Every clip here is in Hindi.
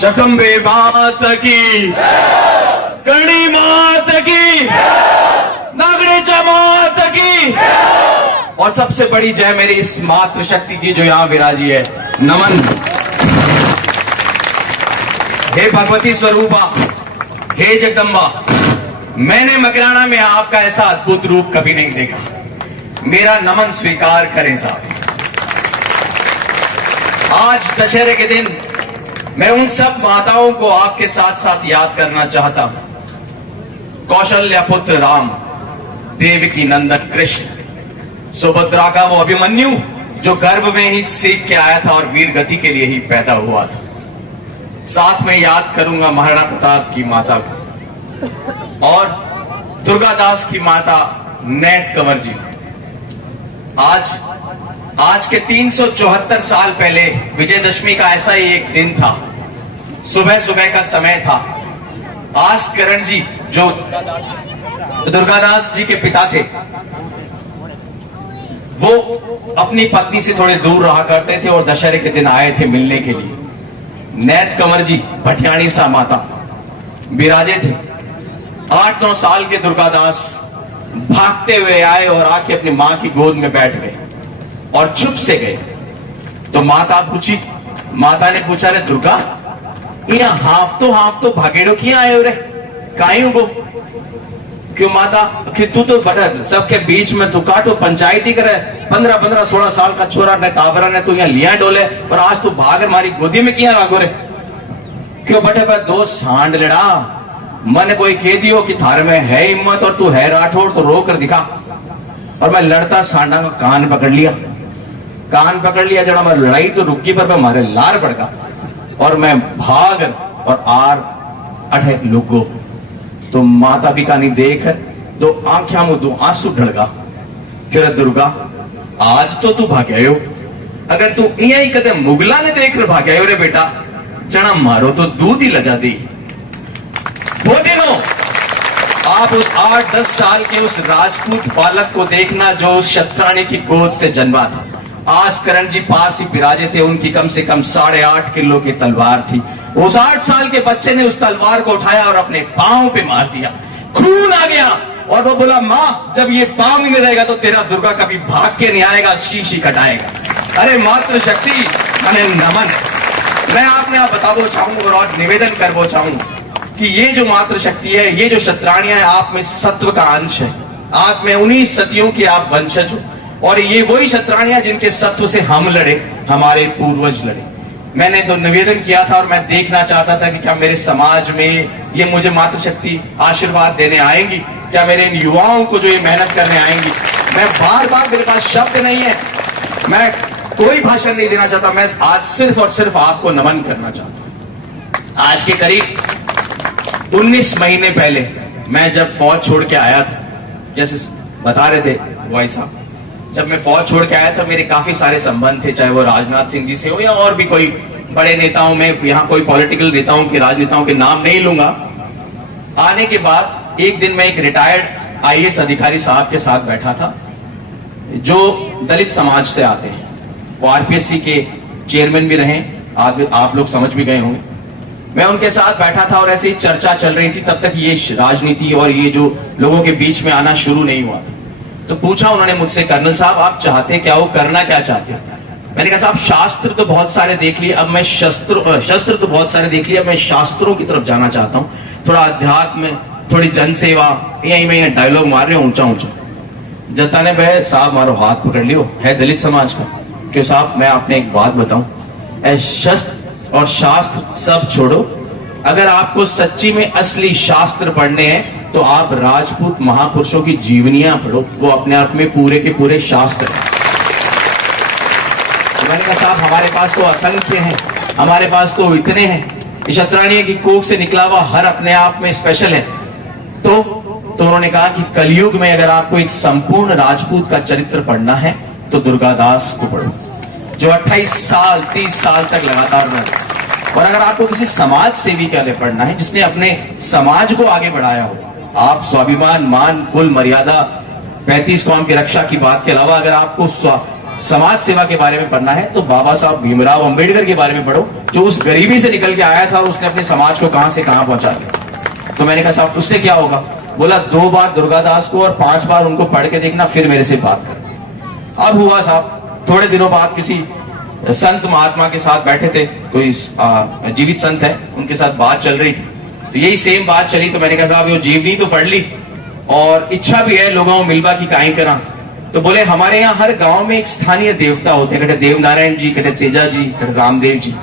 जगदम्बे मात की, करणी मात की, नागणेच्या मात की, और सबसे बड़ी जय मेरी इस मातृशक्ति की जो यहां विराजी है। नमन। हे भगवती स्वरूपा, हे जगदम्बा, मैंने मकराना में आपका ऐसा अद्भुत रूप कभी नहीं देखा। मेरा नमन स्वीकार करें साहब। आज दशहरे के दिन मैं उन सब माताओं को आपके साथ साथ याद करना चाहता हूं। कौशल्या पुत्र राम, देवकी नंदन कृष्ण, सुभद्रा का वो अभिमन्यु जो गर्भ में ही सीख के आया था और वीर गति के लिए ही पैदा हुआ था। साथ में याद करूंगा महाराणा प्रताप की माता को और दुर्गादास की माता नैत कंवर जी। आज के 374 साल पहले विजयदशमी का ऐसा ही एक दिन था। सुबह सुबह का समय था। आसकरण जी जो दुर्गादास जी के पिता थे, वो अपनी पत्नी से थोड़े दूर रहा करते थे और दशहरे के दिन आए थे मिलने के लिए। नैत कंवर जी भटियाणी सा माता विराजे थे। 8-9 साल के दुर्गादास भागते हुए आए और आके अपनी मां की गोद में बैठ गए और चुप से गए। तो माता ने पूछा, रे दुर्गा, ये हाफ तो भागेड़ो किया आए रे, काई उगो? क्यों माता, कि तू तो बड़ा सबके बीच में तू काटो पंचायती करे, 15-16 साल का छोरा ने टाबरा ने तू यहाँ लिया डोले और आज तू भाग मारी गोदी में किया लागो रे? क्यों बटे पर दो सांड लड़ा, मन कोई कह दियो कि थार में है हिम्मत और तू है राठौड़ तो रो कर दिखा। और मैं लड़ता सांडा का कान पकड़ लिया जब हमारी लड़ाई तो रुकी पर हमारे लार पड़का और मैं भाग और आर अठे लुगो। तो माता पिता ने देख दो आंखियां में दो आंसू ढलगा। फिर दुर्गा, आज तो तू भाग्यायो, अगर तू यही कदे मुगला ने देख भाग्यायो रे बेटा, जना मारो तो दूध ही लजा दी। वो दिनों आप उस 8-10 साल के उस राजपूत बालक को देखना जो उस शत्राणी की गोद से जन्मा था। आसकरण जी पास ही विराजे थे। उनकी कम से कम 8.5 किलो की तलवार थी। उस 8 साल के बच्चे ने उस तलवार को उठाया और अपने पांव पे मार दिया। खून आ गया और वो बोला, मां, जब ये पांव नहीं रहेगा तो तेरा दुर्गा कभी भाग के नहीं आएगा, शीशी कटाएगा। अरे मातृशक्ति, मैंने नमन। मैं आपने आप बताबो चाहूंगा और निवेदन करबो चाहूंगा कि ये जो मातृशक्ति है, ये जो शत्राणियां है, आप में सत्व का अंश है। आप में उन्हीं सतियों के आप वंशज हो और ये वही शत्राणियां जिनके सत्व से हम लड़े, हमारे पूर्वज लड़े। मैंने तो निवेदन किया था और मैं देखना चाहता था कि क्या मेरे समाज में ये मुझे मातृशक्ति आशीर्वाद देने आएंगी, क्या मेरे इन युवाओं को जो ये मेहनत करने आएंगी। मैं बार मेरे पास शब्द नहीं है, मैं कोई भाषण नहीं देना चाहता, मैं आज सिर्फ और सिर्फ आपको नमन करना चाहता हूं। आज के करीब 19 महीने पहले मैं जब फौज छोड़ के आया था, जैसे बता रहे थे भाई साहब, जब मैं फौज छोड़ के आया था मेरे काफी सारे संबंध थे, चाहे वो राजनाथ सिंह जी से हो या और भी कोई बड़े नेताओं में। यहाँ कोई पॉलिटिकल नेताओं के, राजनेताओं के नाम नहीं लूंगा। आने के बाद एक दिन मैं एक रिटायर्ड आईएएस अधिकारी साहब के साथ बैठा था जो दलित समाज से आते हैं। वो आरपीएससी के चेयरमैन भी रहे, आप लोग समझ भी गए होंगे। मैं उनके साथ बैठा था और ऐसे ही चर्चा चल रही थी। तब तक ये राजनीति और ये जो लोगों के बीच में आना शुरू नहीं हुआ था। तो पूछा उन्होंने मुझसे, कर्नल साहब आप चाहते क्या हो, करना क्या चाहते हो? मैंने कहा साहब शास्त्र तो बहुत सारे देख लिए, अब मैं शस्त्र तो बहुत सारे देख लिए, अब मैं शास्त्रों की तरफ जाना चाहता हूँ। थोड़ा अध्यात्म, थोड़ी जनसेवा, यही मैं डायलॉग मार रहे हूँ ऊंचा ऊंचा। जता ने भाई साहब मारो हाथ पकड़ लियो, है दलित समाज का। क्यों साहब, मैं आपने एक बात बताऊं, शस्त्र और शास्त्र सब छोड़ो, अगर आपको सच्ची में असली शास्त्र पढ़ने हैं तो आप राजपूत महापुरुषों की जीवनियां पढ़ो, वो अपने आप में पूरे के पूरे शास्त्र हैं। तो मैंने कहा साहब हमारे पास तो असंख्य हैं, हमारे पास तो इतने हैं, शत्राणियों की कोख से निकला हुआ हर अपने आप में स्पेशल है। तो उन्होंने कहा कि कलयुग में अगर आपको एक संपूर्ण राजपूत का चरित्र पढ़ना है तो दुर्गादास को पढ़ो, जो 28 साल 30 साल तक लगातार लड़ा। और अगर आपको किसी समाज सेवी के लिए पढ़ना है जिसने अपने समाज को आगे बढ़ाया हो, आप स्वाभिमान, मान, कुल, मर्यादा, 35 कौम की रक्षा की बात के अलावा अगर आपको समाज सेवा के बारे में पढ़ना है तो बाबा साहब भीमराव अंबेडकर के बारे में पढ़ो, जो उस गरीबी से निकल के आया था और उसने अपने समाज को कहां से कहां पहुंचा दिया। तो मैंने कहा साहब उससे क्या होगा? बोला 2 बार दुर्गादास को और 5 बार उनको पढ़ के देखना, फिर मेरे से बात कर। अब हुआ साहब, थोड़े दिनों बाद किसी संत महात्मा के साथ बैठे थे, कोई जीवित संत है, उनके साथ बात चल रही थी, तो यही सेम बात चली। तो मैंने कहा साहब वो जीवनी तो पढ़ ली और इच्छा भी है लोगों को मिलवा की काई करा। तो बोले हमारे यहाँ हर गांव में एक स्थानीय देवता होते हैं, कहते देव नारायण जी, कहते तेजा जी, कहते रामदेव जी।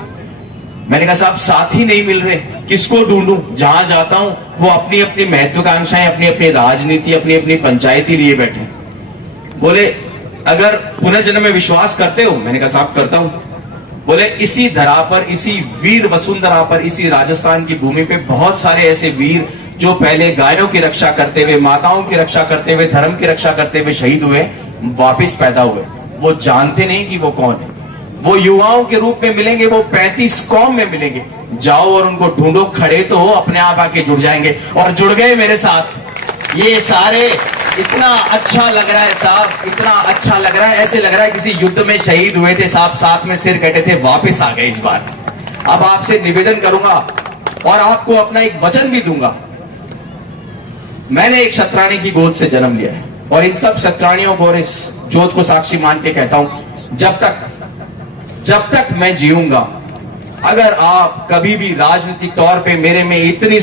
मैंने कहा साहब साथी नहीं मिल रहे, किसको ढूंढूं? जहां जाता हूं वो अपनी अपनी महत्वाकांक्षाएं, अपनी अपनी राजनीति, अपनी अपनी पंचायती लिए बैठे। बोले अगर पुनर्जन्म में विश्वास करते हो? मैंने कहा साहब करता हूं। बोले इसी धरा पर, इसी वीर वसुंधरा पर, इसी राजस्थान की भूमि पे बहुत सारे ऐसे वीर जो पहले गायों की रक्षा करते हुए, माताओं की रक्षा करते हुए, धर्म की रक्षा करते हुए शहीद हुए, वापिस पैदा हुए। वो जानते नहीं कि वो कौन है। वो युवाओं के रूप में मिलेंगे, वो 35 कौम में मिलेंगे। जाओ और उनको ढूंढो, खड़े तो हो, अपने आप आके जुड़ जाएंगे। और जुड़ गए मेरे साथ ये सारे। इतना अच्छा लग रहा है साहब, इतना अच्छा लग रहा है, ऐसे लग रहा है किसी युद्ध में शहीद हुए थे साहब, साथ में सिर कटे थे, वापिस आ गए इस बार। अब आपसे निवेदन करूंगा और आपको अपना एक वचन भी दूंगा। मैंने एक क्षत्राणी की गोद से जन्म लिया है और इन सब क्षत्राणियों को और इस जोत को साक्षी मान के कहता हूं, जब तक मैं जीऊंगा, अगर आप कभी भी राजनीतिक तौर पे मेरे में इतनी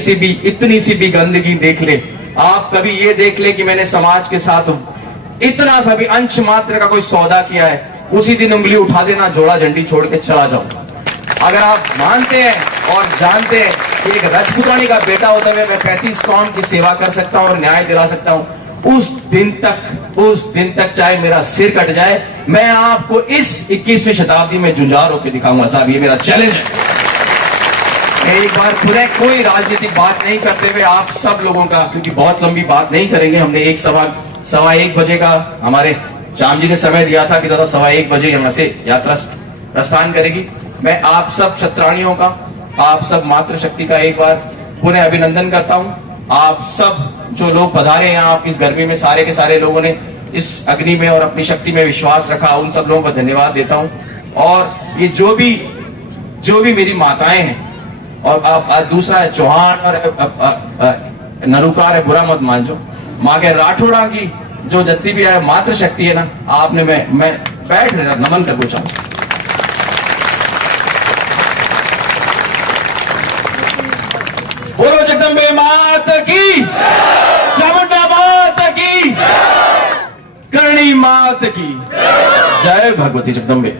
सी भी गंदगी देख ले, आप कभी ये देख ले कि मैंने समाज के साथ इतना सा भी अंश मात्र का कोई सौदा किया है, उसी दिन उंगली उठा देना, जोड़ा झंडी छोड़ के चला जाऊं। अगर आप मानते हैं और जानते हैं कि एक राजपुतानी का बेटा होते हुए मैं 35 कौम की सेवा कर सकता हूं और न्याय दिला सकता हूं, उस दिन तक चाहे मेरा सिर कट जाए, मैं आपको इस 21वीं शताब्दी में जुझार होकर दिखाऊंगा साहब। ये मेरा चैलेंज है। एक बार पुनः कोई राजनीतिक बात नहीं करते हुए आप सब लोगों का, क्योंकि बहुत लंबी बात नहीं करेंगे, हमने एक 1:15 बजे का हमारे श्याम जी ने समय दिया था कि 1:15 बजे यहां से यात्रा प्रस्थान करेगी। मैं आप सब क्षत्राणियों का, आप सब मातृशक्ति का एक बार पुनः अभिनंदन करता हूं। आप सब जो लोग पधारे हैं, आप इस गर्मी में सारे के सारे लोगों ने इस अग्नि में और अपनी शक्ति में विश्वास रखा, उन सब लोगों को धन्यवाद देता हूं। और ये जो भी मेरी माताएं हैं, और दूसरा है चौहान और नरुकार है, बुरा मत मानजो, माँ के राठौड़ा की जो जत्ती भी है मातृशक्ति है ना, आपने मैं बैठ रहा नमन करना चाहूंगा। बोलो जगदम्बे मात की, चामुंडा मात की, करणी मात की जय, भगवती जगदम्बे।